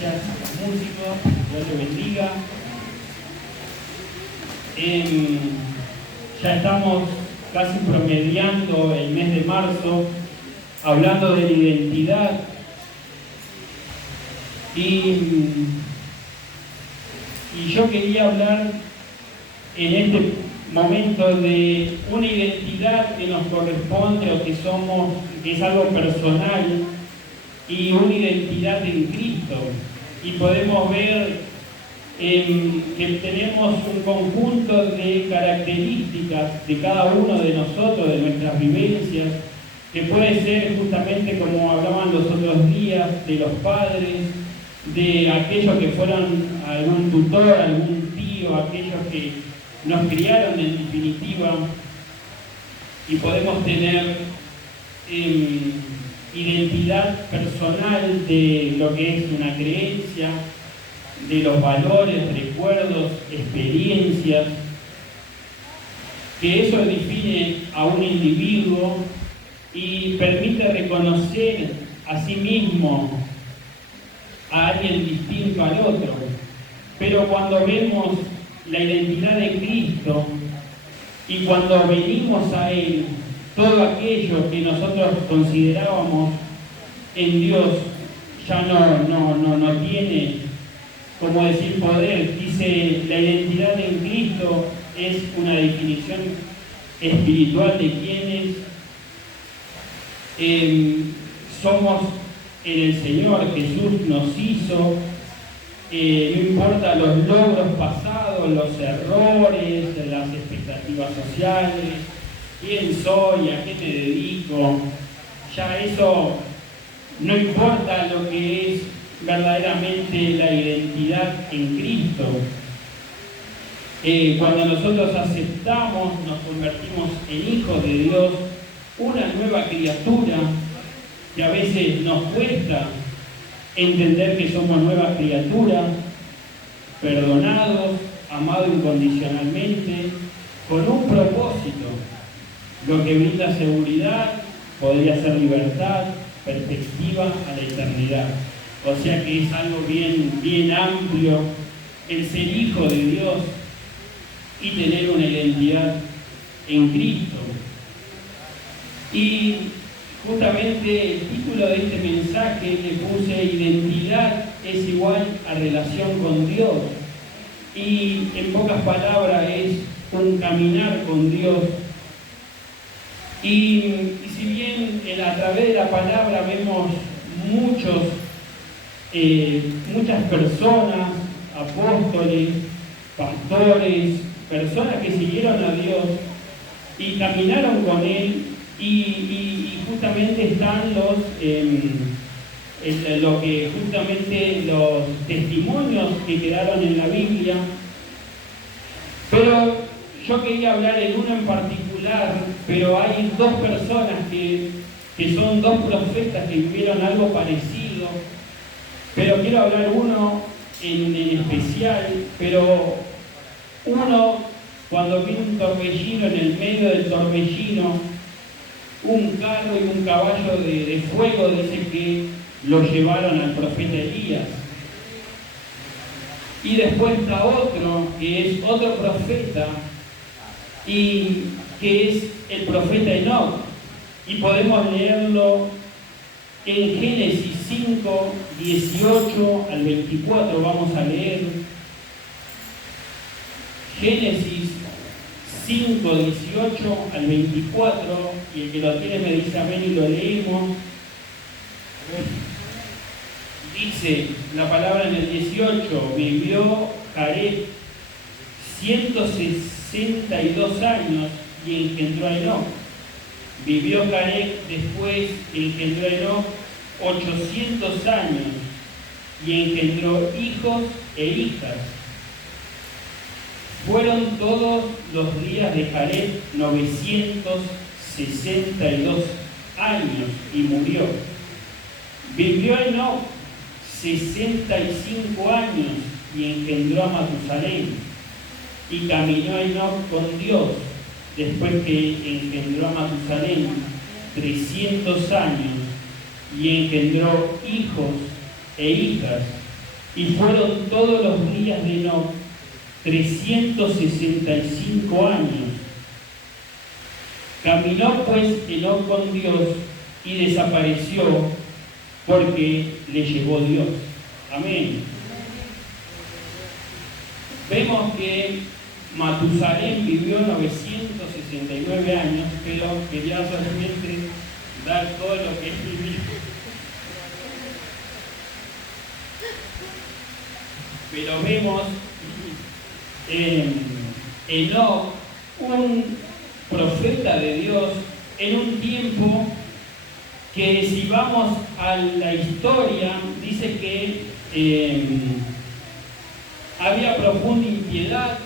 Gracias a los músicos, Dios los bendiga. Ya estamos casi promediando el mes de marzo, hablando de la identidad. Y yo quería hablar en este momento de una identidad que nos corresponde o que somos, que es algo personal, y una identidad en Cristo. Y podemos ver que tenemos un conjunto de características de cada uno de nosotros, de nuestras vivencias, que puede ser justamente como hablaban los otros días, de los padres, de aquellos que fueron algún tutor, algún tío, aquellos que nos criaron en definitiva, y podemos tener identidad personal de lo que es una creencia, de los valores, recuerdos, experiencias, que eso define a un individuo y permite reconocer a sí mismo a alguien distinto al otro. Pero cuando vemos la identidad de Cristo y cuando venimos a Él, todo aquello que nosotros considerábamos en Dios ya no tiene, como decir, poder. Dice, la identidad en Cristo es una definición espiritual de quienes somos en el Señor. Jesús nos hizo, no importa los logros pasados, los errores, las expectativas sociales, quién soy, a qué te dedico, ya eso no importa. Lo que es verdaderamente la identidad en Cristo. Cuando nosotros aceptamos, nos convertimos en hijos de Dios, una nueva criatura, que a veces nos cuesta entender que somos nuevas criaturas, perdonados, amados incondicionalmente, con un propósito. Lo que brinda seguridad podría ser libertad, perspectiva a la eternidad. O sea que es algo bien amplio el ser hijo de Dios y tener una identidad en Cristo. Y justamente el título de este mensaje le puse: identidad es igual a relación con Dios. Y en pocas palabras es un caminar con Dios. Y si bien a través de la palabra vemos muchas personas, apóstoles, pastores, personas que siguieron a Dios y caminaron con Él, y justamente están los testimonios que quedaron en la Biblia. Pero yo quería hablar en uno en particular, pero hay dos personas que son dos profetas que vivieron algo parecido, pero quiero hablar uno en especial. Pero uno, cuando vino un torbellino, en el medio del torbellino, un carro y un caballo de fuego, dice que lo llevaron al profeta Elías. Y después está otro, que es otro profeta, y que es el profeta Enoc. Y podemos leerlo en Génesis 5, 18 al 24. Vamos a leer Génesis 5, 18 al 24, y el que lo tiene me dice amén y lo leemos. Dice la palabra en el 18: vivió Jared 162 años y engendró a Enoc. Vivió Jared después, engendró a Enoc 800 años y engendró hijos e hijas. Fueron todos los días de Jared 962 años y murió. Vivió Enoc 65 años y engendró a Matusalén. Y caminó Enoc con Dios después que engendró a Matusalén 300 años y engendró hijos e hijas. y fueron todos los días de Enoc 365 años. Caminó pues Enoc con Dios y desapareció porque le llevó Dios. Amén. Vemos que Matusalén vivió 969 años, pero quería solamente dar todo lo que él vivió. Pero vemos Enoc, un profeta de Dios, en un tiempo que, si vamos a la historia, dice que había profunda impiedad,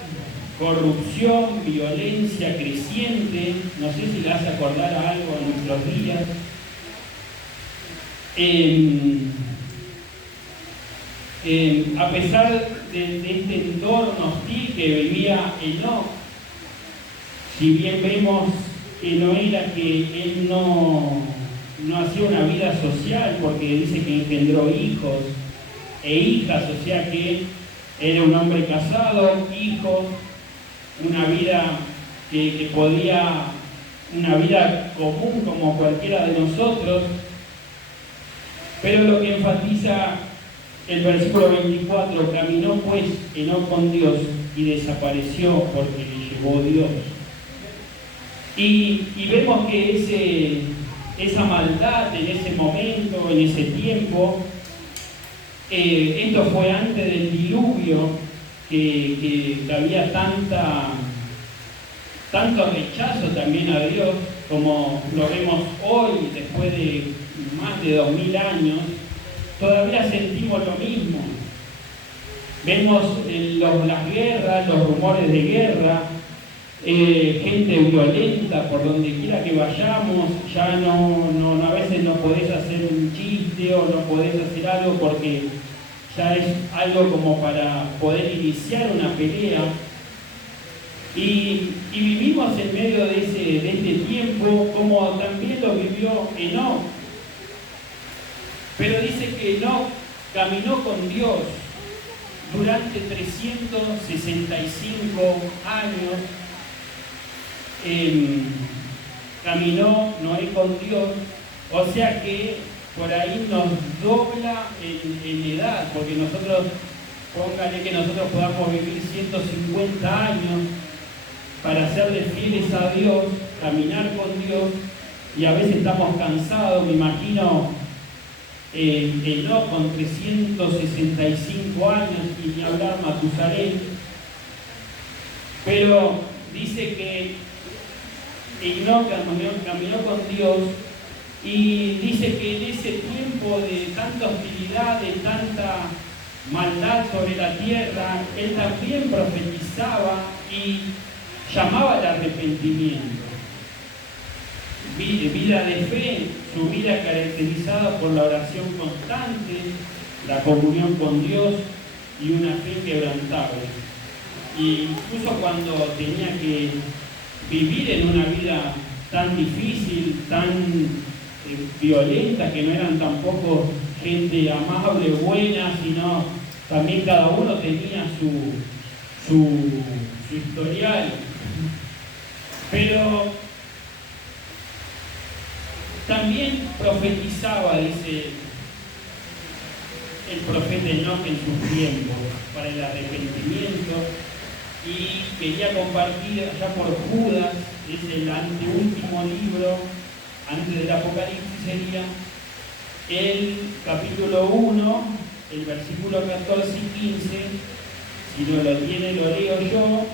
corrupción, violencia creciente. No sé si le hace acordar a algo en nuestros días. A pesar de este entorno hostil que vivía Enoc, si bien vemos que no era que él no hacía una vida social, porque dice que engendró hijos e hijas, o sea que era un hombre casado, hijos, una vida que podía, una vida común como cualquiera de nosotros. Pero lo que enfatiza el versículo 24, caminó pues Enoc con Dios y desapareció porque le llevó Dios. Y vemos que esa maldad en ese momento, en ese tiempo, esto fue antes del diluvio, que había tanto rechazo también a Dios, como lo vemos hoy, después de más de 2000 años. Todavía sentimos lo mismo. Vemos las guerras, los rumores de guerra, gente violenta por donde quiera que vayamos. Ya a veces no podés hacer un chiste o no podés hacer algo porque ya es algo como para poder iniciar una pelea. Y vivimos en medio de este tiempo, como también lo vivió Enoc. Pero dice que Enoc caminó con Dios durante 365 años. Caminó Noé con Dios, o sea que por ahí nos dobla en edad, porque nosotros, póngale que nosotros podamos vivir 150 años para serle fieles a Dios, caminar con Dios, y a veces estamos cansados. Me imagino Enoc con 365 años, y ni hablar Matusalén. Pero dice que Enoc caminó con Dios, y dice que en ese tiempo de tanta hostilidad, de tanta maldad sobre la tierra, él también profetizaba y llamaba al arrepentimiento. Vida de fe, su vida caracterizada por la oración constante, la comunión con Dios y una fe inquebrantable. Y incluso cuando tenía que vivir en una vida tan difícil, tan violenta, que no eran tampoco gente amable, buena, sino también cada uno tenía su historial. Pero también profetizaba, dice el profeta Enoc, en sus tiempos para el arrepentimiento, y quería compartir allá por Judas, es el anteúltimo libro antes del Apocalipsis, sería el capítulo 1, el versículo 14 y 15. Si no lo tiene, lo leo yo.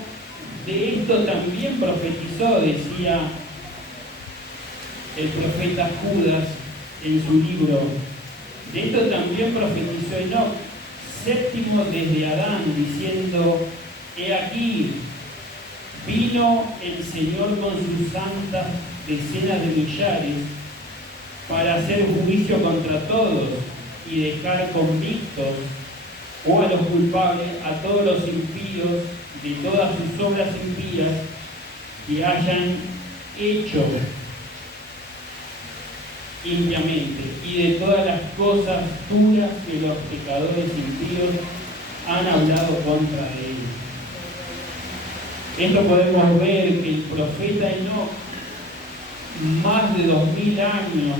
De esto también profetizó, decía el profeta Judas en su libro. De esto también profetizó Enoc, séptimo desde Adán, diciendo: he aquí, vino el Señor con sus santas decenas de millares para hacer juicio contra todos y dejar convictos o a los culpables, a todos los impíos de todas sus obras impías que hayan hecho. limpiamente y de todas las cosas duras que los pecadores impíos han hablado contra él. Esto podemos ver que el profeta Enoc, más de 2000 años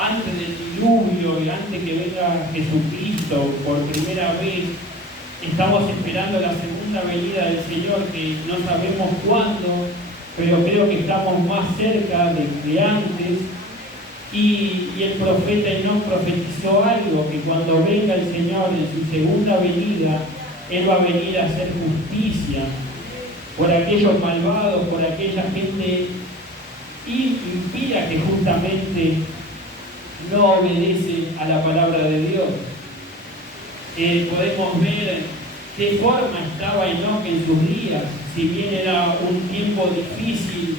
antes del diluvio y antes que venga Jesucristo por primera vez, estamos esperando la segunda venida del Señor, que no sabemos cuándo, pero creo que estamos más cerca de antes. Y el profeta Enoc profetizó algo, que cuando venga el Señor en su segunda venida, Él va a venir a hacer justicia por aquellos malvados, por aquella gente impía que justamente no obedece a la palabra de Dios. Podemos ver qué forma estaba Enoc en sus días, si bien era un tiempo difícil,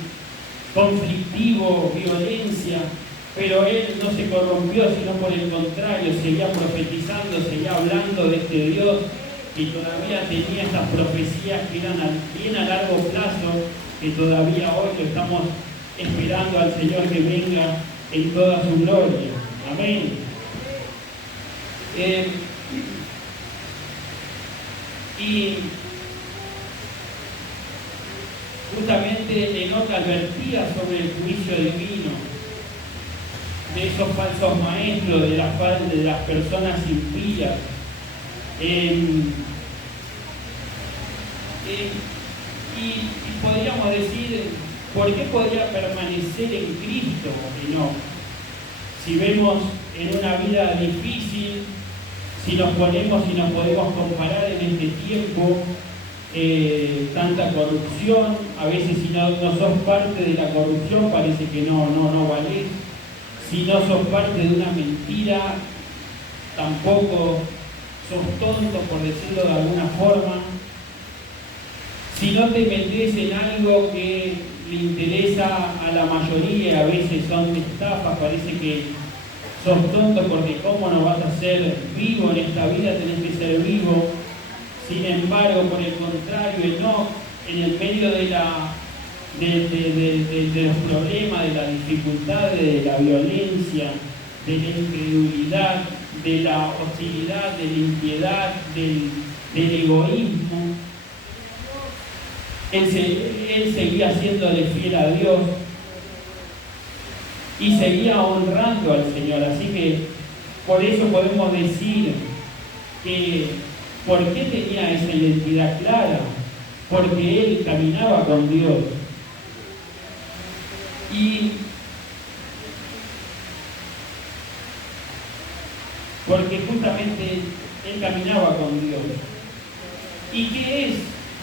conflictivo, violencia, pero él no se corrompió, sino por el contrario, seguía profetizando, seguía hablando de este Dios que todavía tenía estas profecías que eran bien a largo plazo, que todavía hoy lo estamos esperando al Señor que venga en toda su gloria. Amén. Y justamente Enoc advertía sobre el juicio divino, de esos falsos maestros, de las personas impías. Y podríamos decir, ¿por qué podría permanecer en Cristo Enoc? Si vemos en una vida difícil, si nos podemos comparar en este tiempo, tanta corrupción, a veces si no sos parte de la corrupción parece que no valés. Si no sos parte de una mentira, tampoco sos tonto, por decirlo de alguna forma. Si no te metes en algo que le interesa a la mayoría, a veces son estafas, parece que sos tonto porque cómo no vas a ser vivo en esta vida, tenés que ser vivo. Sin embargo, por el contrario, Enoc, en el medio de los problemas, de las dificultades, de la violencia, de la incredulidad, de la hostilidad, de la impiedad, del egoísmo, él seguía siéndole fiel a Dios y seguía honrando al Señor. Así que por eso podemos decir que ¿por qué tenía esa identidad clara? Porque él caminaba con Dios. Y porque justamente él caminaba con Dios. ¿Y qué es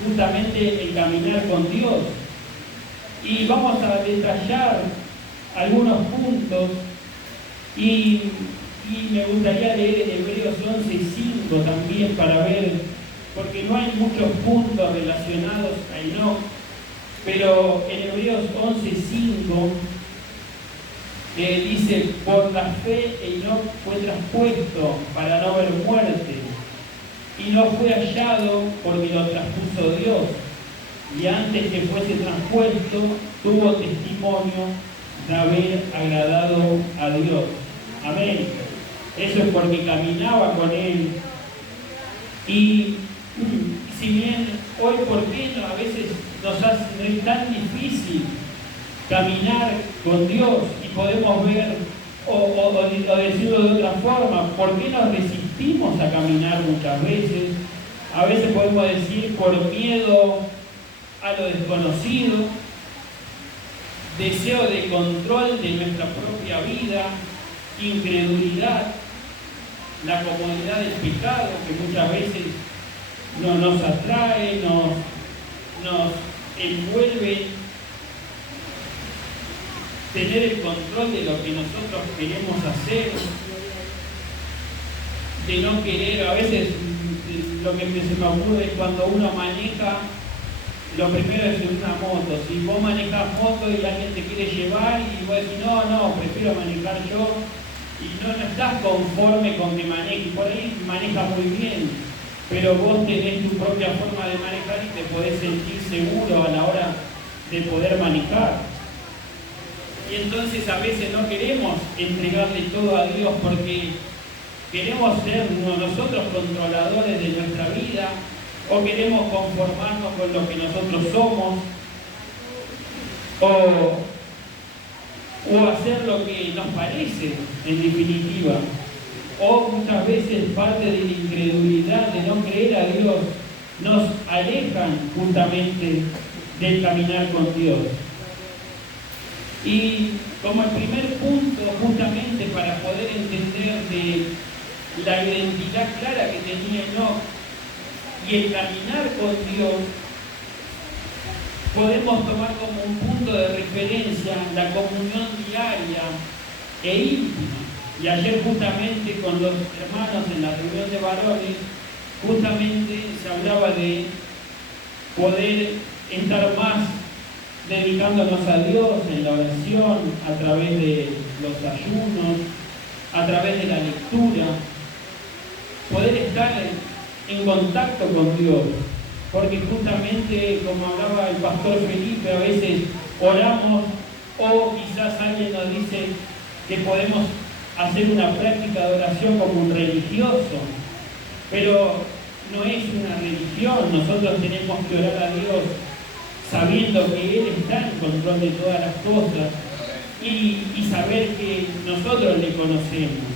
justamente el caminar con Dios? Y vamos a detallar algunos puntos y me gustaría leer en Hebreos 11:5 también para ver, porque no hay muchos puntos relacionados a Enoc, pero en Hebreos 11:5 dice: por la fe Enoc fue traspuesto para no ver muerte, y no fue hallado porque lo traspuso Dios, y antes que fuese traspuesto tuvo testimonio de haber agradado a Dios. Amén. Eso es porque caminaba con Él. Y si bien hoy, ¿por qué no? A veces no es tan difícil caminar con Dios y podemos ver, o decirlo de otra forma, ¿por qué nos resistimos a caminar muchas veces? A veces podemos decir por miedo a lo desconocido, deseo de control de nuestra propia vida, incredulidad, la comodidad del pecado que muchas veces no nos atrae, nos envuelve, tener el control de lo que nosotros queremos hacer, de no querer. A veces lo que se me ocurre es cuando uno maneja, lo primero es en una moto. Si vos manejas moto y alguien te quiere llevar y vos decís, no, prefiero manejar yo, y no estás conforme con que manejes, por ahí manejas muy bien, pero vos tenés tu propia forma de manejar y te podés sentir seguro a la hora de poder manejar. Y entonces a veces no queremos entregarle todo a Dios porque queremos ser nosotros controladores de nuestra vida, o queremos conformarnos con lo que nosotros somos, o hacer lo que nos parece, en definitiva. O muchas veces parte de la incredulidad, de no creer a Dios, nos alejan justamente del caminar con Dios. Y como el primer punto, justamente para poder entender de la identidad clara que tenía Enoc y el caminar con Dios, podemos tomar como un punto de referencia la comunión diaria e íntima. Y ayer justamente con los hermanos en la reunión de varones, justamente se hablaba de poder estar más dedicándonos a Dios en la oración, a través de los ayunos, a través de la lectura, poder estar en contacto con Dios. Porque justamente, como hablaba el pastor Felipe, a veces oramos o quizás alguien nos dice que podemos hacer una práctica de oración como un religioso, pero no es una religión. Nosotros tenemos que orar a Dios sabiendo que Él está en control de todas las cosas y saber que nosotros le conocemos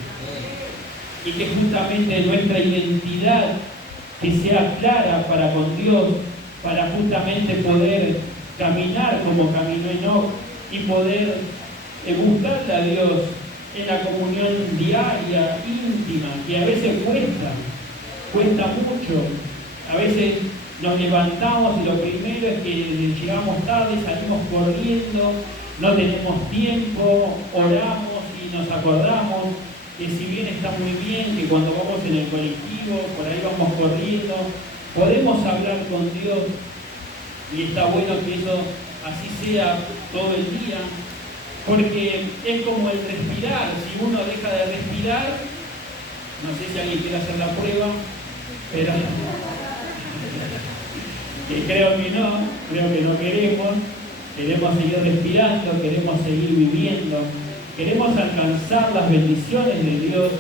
y que justamente nuestra identidad que sea clara para con Dios, para justamente poder caminar como caminó Enoc y poder buscarle a Dios en la comunión diaria, íntima, que a veces cuesta mucho. A veces nos levantamos y lo primero es que llegamos tarde, salimos corriendo, no tenemos tiempo, oramos y nos acordamos que si bien está muy bien que cuando vamos en el colectivo, por ahí vamos corriendo, podemos hablar con Dios y está bueno que eso así sea todo el día, porque es como el respirar. Si uno deja de respirar, no sé si alguien quiere hacer la prueba, pero creo que no queremos seguir respirando, queremos seguir viviendo, queremos alcanzar las bendiciones de Dios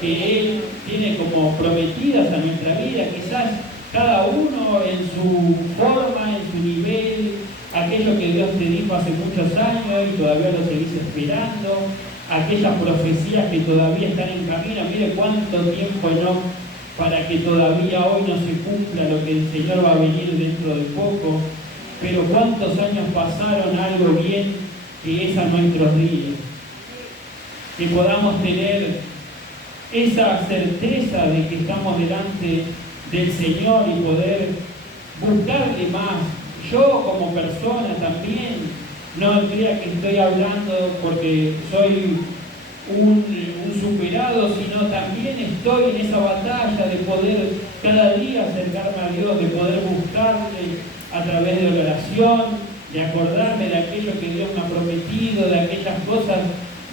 que Él tiene como prometidas a nuestra vida, quizás cada uno en su forma, en su nivel, aquello que Dios te dijo hace muchos años y todavía lo seguís esperando, aquellas profecías que todavía están en camino. Mire cuánto tiempo no para que todavía hoy no se cumpla lo que el Señor va a venir dentro de poco, pero cuántos años pasaron algo bien que es a nuestros días. Que podamos tener esa certeza de que estamos delante del Señor y poder buscarle más. Yo como persona también, no crea que estoy hablando porque soy un superado, sino también estoy en esa batalla de poder cada día acercarme a Dios, de poder buscarle a través de la oración, de acordarme de aquello que Dios me ha prometido, de aquellas cosas,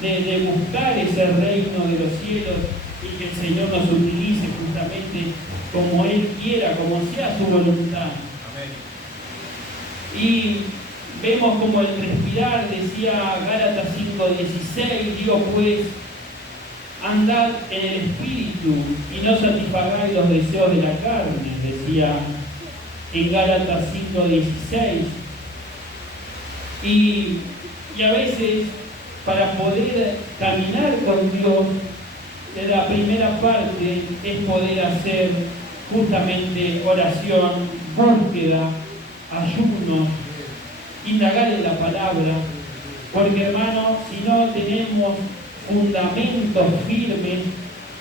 de buscar ese reino de los cielos y que el Señor nos utilice justamente como Él quiera, como sea su voluntad. Amén. Y vemos como el respirar, decía Gálatas 5:16, digo pues, andad en el Espíritu y no satisfagáis los deseos de la carne, decía en Gálatas 5:16. Y a veces, para poder caminar con Dios, la primera parte es poder hacer justamente oración, búsqueda, ayuno, indagar en la palabra, porque hermano, si no tenemos fundamentos firmes,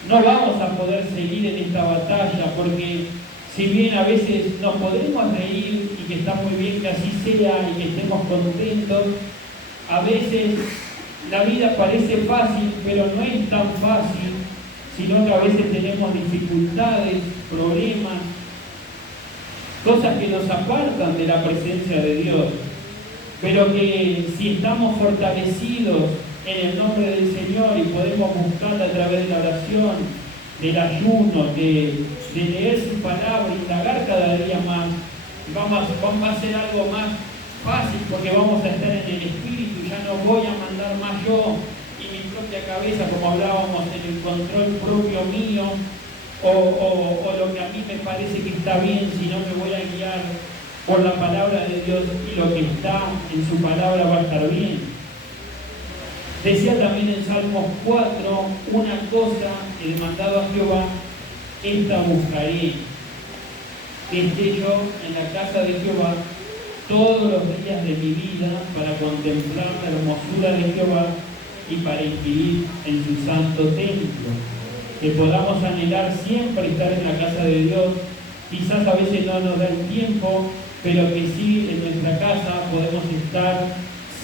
no vamos a poder seguir en esta batalla, porque si bien a veces nos podemos reír y que está muy bien que así sea y que estemos contentos, a veces la vida parece fácil, pero no es tan fácil, sino que a veces tenemos dificultades, problemas, cosas que nos apartan de la presencia de Dios, pero que si estamos fortalecidos en el nombre del Señor y podemos buscarla a través de la oración, del ayuno, de leer su palabra, indagar cada día más, va a ser algo más fácil porque vamos a estar en el Espíritu, ya no voy a mandar más yo y mi propia cabeza, como hablábamos, en el control propio mío, o lo que a mí me parece que está bien, sino me voy a guiar por la palabra de Dios y lo que está en su palabra va a estar bien. Decía también en Salmos 4, una cosa he demandado a Jehová, esta buscaré, que esté yo en la casa de Jehová todos los días de mi vida para contemplar la hermosura de Jehová y para inquirir en su santo templo. Que podamos anhelar siempre estar en la casa de Dios. Quizás a veces no nos da el tiempo, pero que sí en nuestra casa podemos estar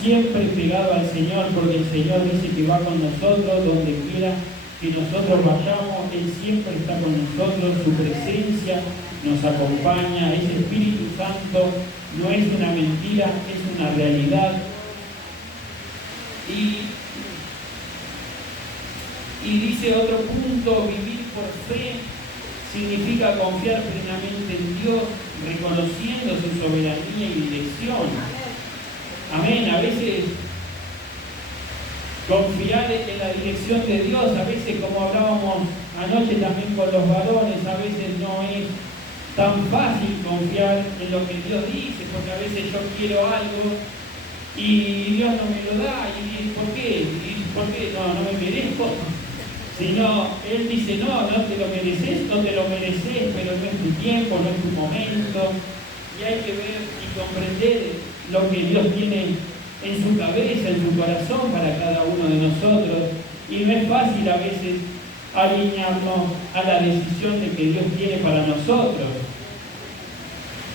siempre pegados al Señor, porque el Señor dice que va con nosotros donde quiera que nosotros vayamos. Él siempre está con nosotros, su presencia nos acompaña. Ese Espíritu Santo no es una mentira, es una realidad. Y dice otro punto, vivir por fe significa confiar plenamente en Dios, reconociendo su soberanía y dirección. Amén. A veces confiar en la dirección de Dios, a veces, como hablábamos anoche también con los varones, a veces no es tan fácil confiar en lo que Dios dice, porque a veces yo quiero algo y Dios no me lo da, y ¿por qué? ¿Por qué? No me merezco. Sino, Él dice, no te lo mereces, pero no es tu tiempo, no es tu momento, y hay que ver y comprender lo que Dios tiene en su cabeza, en su corazón para cada uno de nosotros, y no es fácil a veces alinearnos a la decisión de que Dios tiene para nosotros,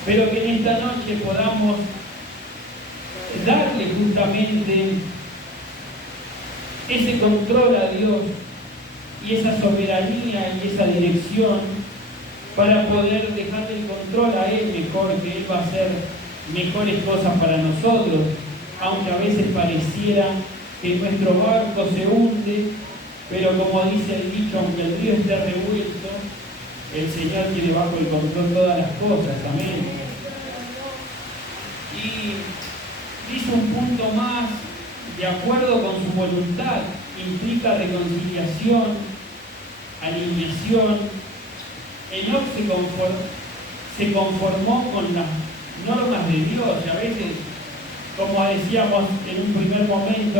pero que en esta noche podamos darle justamente ese control a Dios y esa soberanía y esa dirección para poder dejarle el control a Él mejor, que Él va a hacer mejores cosas para nosotros, aunque a veces pareciera que nuestro barco se hunde, pero como dice el dicho, aunque el río esté revuelto, el Señor tiene bajo el control todas las cosas. Amén. Y dice un punto más, de acuerdo con su voluntad, implica reconciliación, alineación. Enoc se conformó con las normas de Dios, y a veces, como decíamos en un primer momento,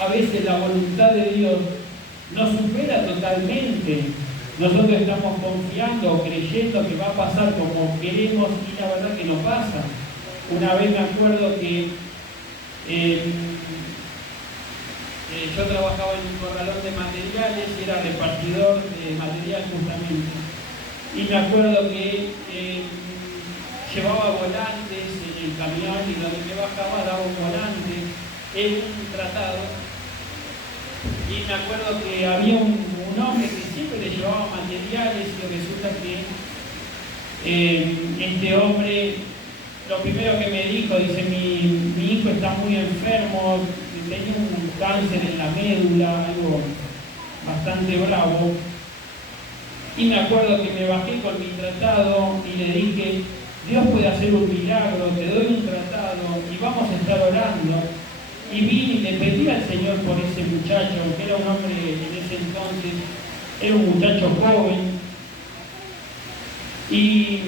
a veces la voluntad de Dios nos supera totalmente. Nosotros estamos confiando o creyendo que va a pasar como queremos y la verdad que no pasa. Una vez me acuerdo que yo trabajaba en un corralón de materiales y era repartidor de material justamente. Y me acuerdo que llevaba volantes en el camión y donde me bajaba daba un volante en un tratado. Y me acuerdo que había un hombre que siempre le llevaba materiales y resulta que este hombre, lo primero que me dijo, dice, mi hijo está muy enfermo, tenía un cáncer en la médula, algo bastante bravo. Y me acuerdo que me bajé con mi tratado y le dije, Dios puede hacer un milagro, te doy un tratado y vamos a estar orando. Y vine y le pedí al Señor por ese muchacho, que era un hombre en ese entonces, era un muchacho joven. Y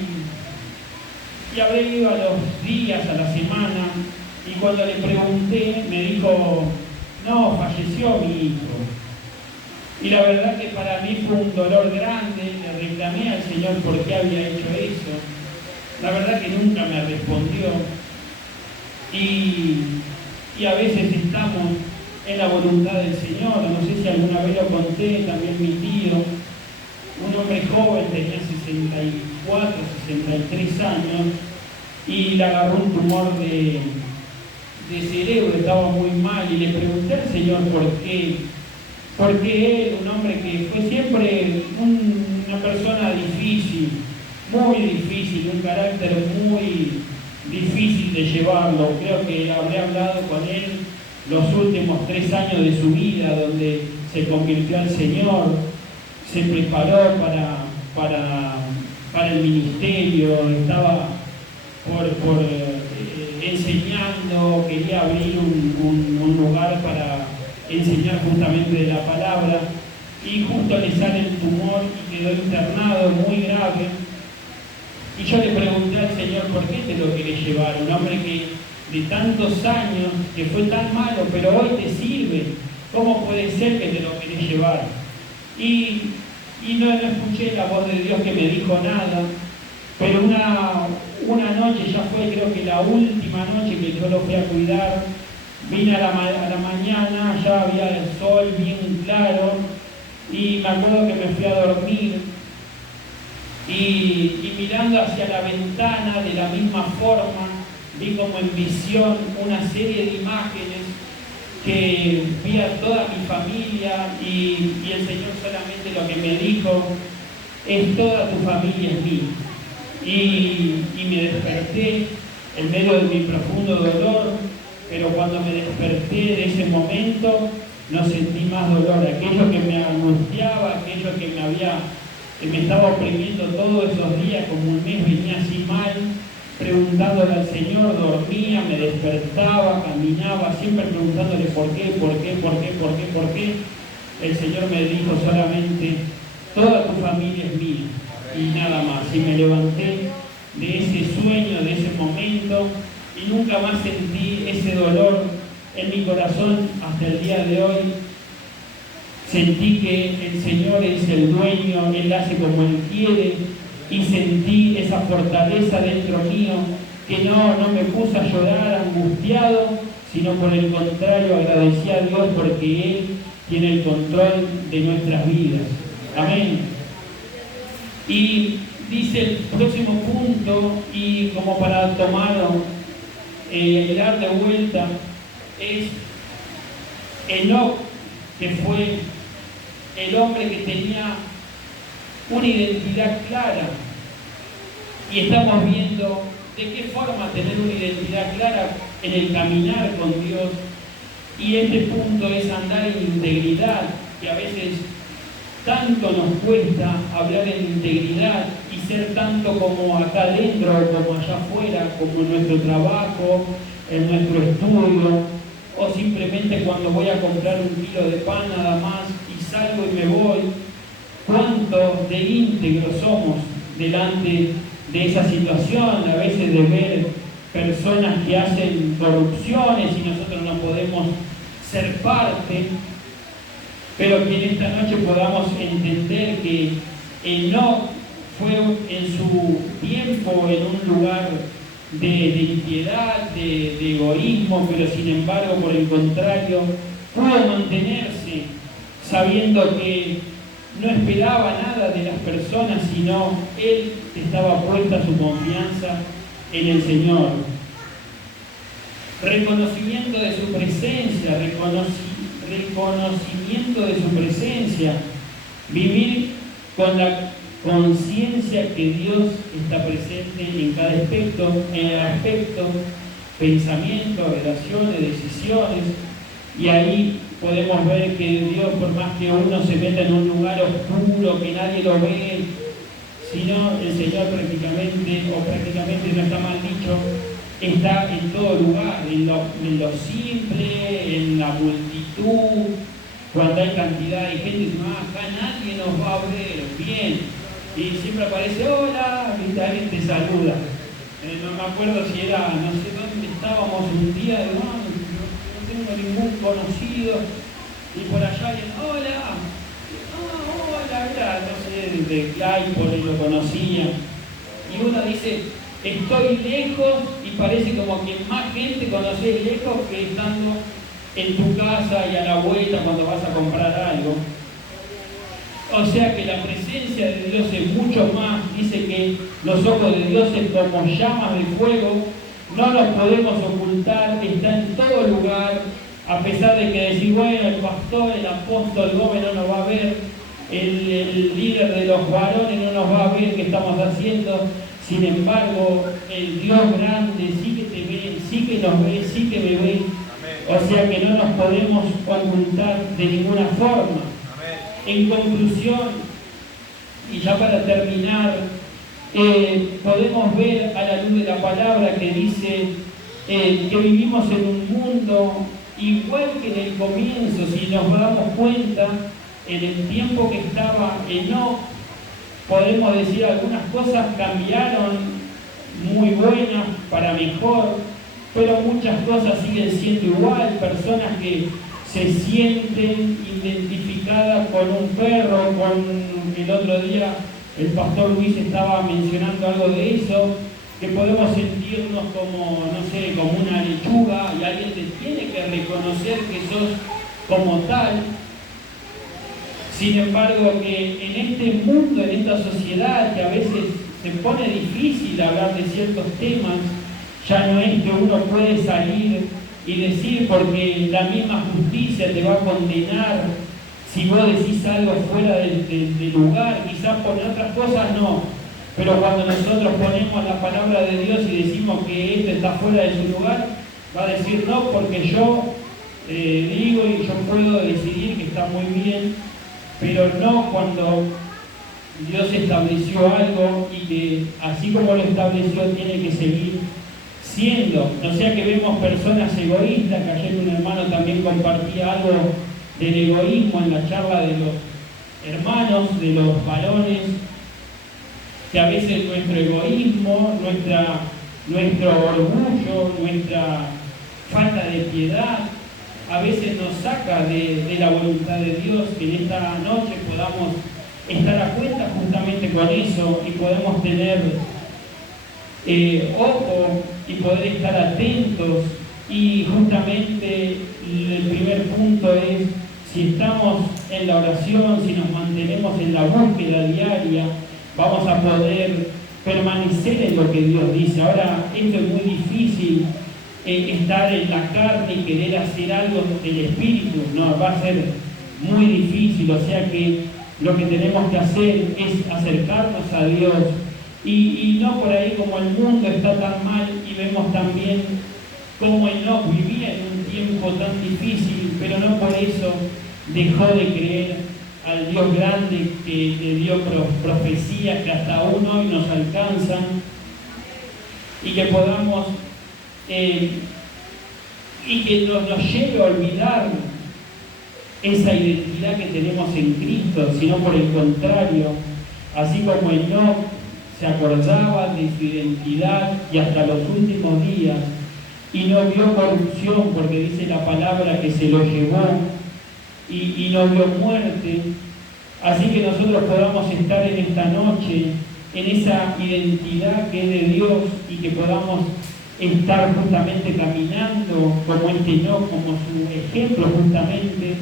habré ido a los días, a la semana, y cuando le pregunté, me dijo, no, falleció mi hijo. Y la verdad que para mí fue un dolor grande, le reclamé al Señor por qué había hecho eso. La verdad que nunca me respondió. Y a veces estamos en la voluntad del Señor. No sé si alguna vez lo conté, también mi tío, un hombre joven, tenía 64, 63 años, y le agarró un tumor de cerebro, estaba muy mal, y le pregunté al Señor por qué. Porque él, un hombre que fue siempre una persona difícil, muy difícil, un carácter muy difícil de llevarlo. Creo que habré hablado con él los últimos 3 años de su vida, donde se convirtió al Señor, se preparó para el ministerio, estaba enseñando, quería abrir un lugar para enseñar justamente de la palabra, y justo le sale el tumor y quedó internado muy grave. Y yo le pregunté al Señor, ¿por qué te lo querés llevar? Un hombre que de tantos años, que fue tan malo, pero hoy te sirve. ¿Cómo puede ser que te lo querés llevar? Y no escuché la voz de Dios que me dijo nada, pero una noche, ya fue creo que la última noche que yo lo fui a cuidar, vine a la mañana, ya había el sol bien claro, y me acuerdo que me fui a dormir, y mirando hacia la ventana de la misma forma, vi como en visión una serie de imágenes que vi a toda mi familia, y el Señor solamente lo que me dijo es: toda tu familia es mía. Y me desperté en medio de mi profundo dolor, pero cuando me desperté de ese momento no sentí más dolor. Aquello que me angustiaba, aquello que me estaba oprimiendo todos esos días, como un mes venía así mal, preguntándole al Señor, dormía, me despertaba, caminaba, siempre preguntándole por qué. El Señor me dijo solamente: toda tu familia es mía, y nada más. Y me levanté de ese sueño, de ese momento, y nunca más sentí ese dolor en mi corazón hasta el día de hoy. Sentí que el Señor es el dueño, Él hace como Él quiere, y sentí esa fortaleza dentro mío, que no me puse a llorar angustiado, sino por el contrario agradecí a Dios porque Él tiene el control de nuestras vidas. Amén. Y dice el próximo punto, y como para tomarlo, dar de vuelta, es Enoc, que fue el hombre que tenía una identidad clara, y estamos viendo de qué forma tener una identidad clara en el caminar con Dios. Y este punto es andar en integridad, que a veces tanto nos cuesta hablar en integridad y ser tanto como acá adentro como allá afuera, como en nuestro trabajo, en nuestro estudio, o simplemente cuando voy a comprar un kilo de pan nada más y salgo y me voy. ¿Cuánto de íntegros somos delante de esa situación? A veces de ver personas que hacen corrupciones y nosotros no podemos ser parte, pero que en esta noche podamos entender que Enoc fue en su tiempo en un lugar de impiedad, de egoísmo, pero sin embargo, por el contrario, pudo mantenerse sabiendo que no esperaba nada de las personas, sino él estaba puesta su confianza en el Señor. Reconocimiento de su presencia, reconocimiento de su presencia, vivir con la conciencia que Dios está presente en cada aspecto, pensamiento, relaciones, decisiones, y ahí podemos ver que Dios, por más que uno se meta en un lugar oscuro, que nadie lo ve, sino el Señor prácticamente no está mal dicho, está en todo lugar, en lo simple, en la multitud, cuando hay cantidad de gente, acá nadie nos va a ver, bien, y siempre aparece: hola, y alguien te saluda. No me acuerdo si era, no sé dónde estábamos un día, no tengo ningún conocido, y por allá alguien: hola, hola, era, no sé, de Claypole, lo conocía, y uno dice: estoy lejos, y parece como que más gente conoces lejos que estando en tu casa y a la vuelta cuando vas a comprar algo. O sea que la presencia de Dios es mucho más. Dice que los ojos de Dios es como llamas de fuego, no los podemos ocultar, está en todo lugar, a pesar de que decir: bueno, el pastor, el apóstol Gómez no nos va a ver, el líder de los varones no nos va a ver qué estamos haciendo. Sin embargo, el Dios grande sí que te ve, sí que nos ve, sí que me ve. O sea que no nos podemos ocultar de ninguna forma. En conclusión, y ya para terminar, podemos ver a la luz de la palabra que dice que vivimos en un mundo igual que en el comienzo. Si nos damos cuenta, en el tiempo que estaba Enoc, podemos decir algunas cosas cambiaron muy buenas para mejor, pero muchas cosas siguen siendo igual. Personas que se sienten identificadas con un perro, el otro día el pastor Luis estaba mencionando algo de eso, que podemos sentirnos como, no sé, como una lechuga y alguien te tiene que reconocer que sos como tal. Sin embargo, que en este mundo, en esta sociedad que a veces se pone difícil hablar de ciertos temas, ya no es que uno puede salir y decir, porque la misma justicia te va a condenar si vos decís algo fuera del lugar. Quizás por otras cosas no, pero cuando nosotros ponemos la palabra de Dios y decimos que esto está fuera de su lugar, va a decir no, porque yo digo y yo puedo decidir que está muy bien, pero no cuando Dios estableció algo y que así como lo estableció tiene que seguir siendo. No sea que vemos personas egoístas, que ayer un hermano también compartía algo del egoísmo en la charla de los hermanos, de los varones, que a veces nuestro egoísmo, nuestro orgullo, nuestra falta de piedad, a veces nos saca de la voluntad de Dios. Que en esta noche podamos estar a cuenta justamente con eso y podemos tener ojo y poder estar atentos. Y justamente el primer punto es, si estamos en la oración, si nos mantenemos en la búsqueda diaria, vamos a poder permanecer en lo que Dios dice. Ahora, esto es muy difícil, estar en la carne y querer hacer algo del Espíritu, no, va a ser muy difícil. O sea que lo que tenemos que hacer es acercarnos a Dios y no por ahí como el mundo está tan mal y vemos también cómo Enoc vivía en un tiempo tan difícil, pero no por eso dejó de creer al Dios grande que le dio profecías que hasta aún hoy nos alcanzan, y que podamos y que nos lleve a olvidar esa identidad que tenemos en Cristo, sino por el contrario, así como Enoc se acordaba de su identidad y hasta los últimos días, y no vio corrupción, porque dice la palabra que se lo llevó, y no vio muerte. Así que nosotros podamos estar en esta noche en esa identidad que es de Dios y que podamos estar justamente caminando como este Enoc, como su ejemplo justamente,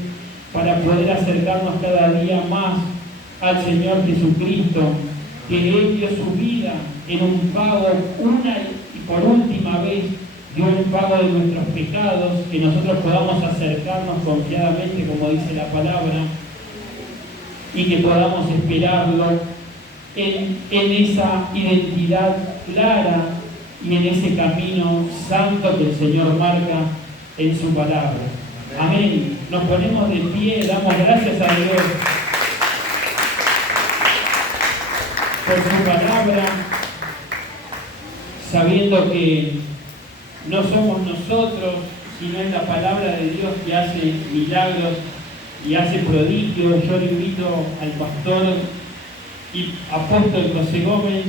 para poder acercarnos cada día más al Señor Jesucristo, que Él dio su vida en un pago una y por última vez, dio el pago de nuestros pecados, que nosotros podamos acercarnos confiadamente, como dice la palabra, y que podamos esperarlo en esa identidad clara y en ese camino santo que el Señor marca en su palabra. Amén. Nos ponemos de pie, damos gracias a Dios por su palabra, sabiendo que no somos nosotros, sino es la palabra de Dios que hace milagros y hace prodigios. Yo le invito al pastor y apóstol José Gómez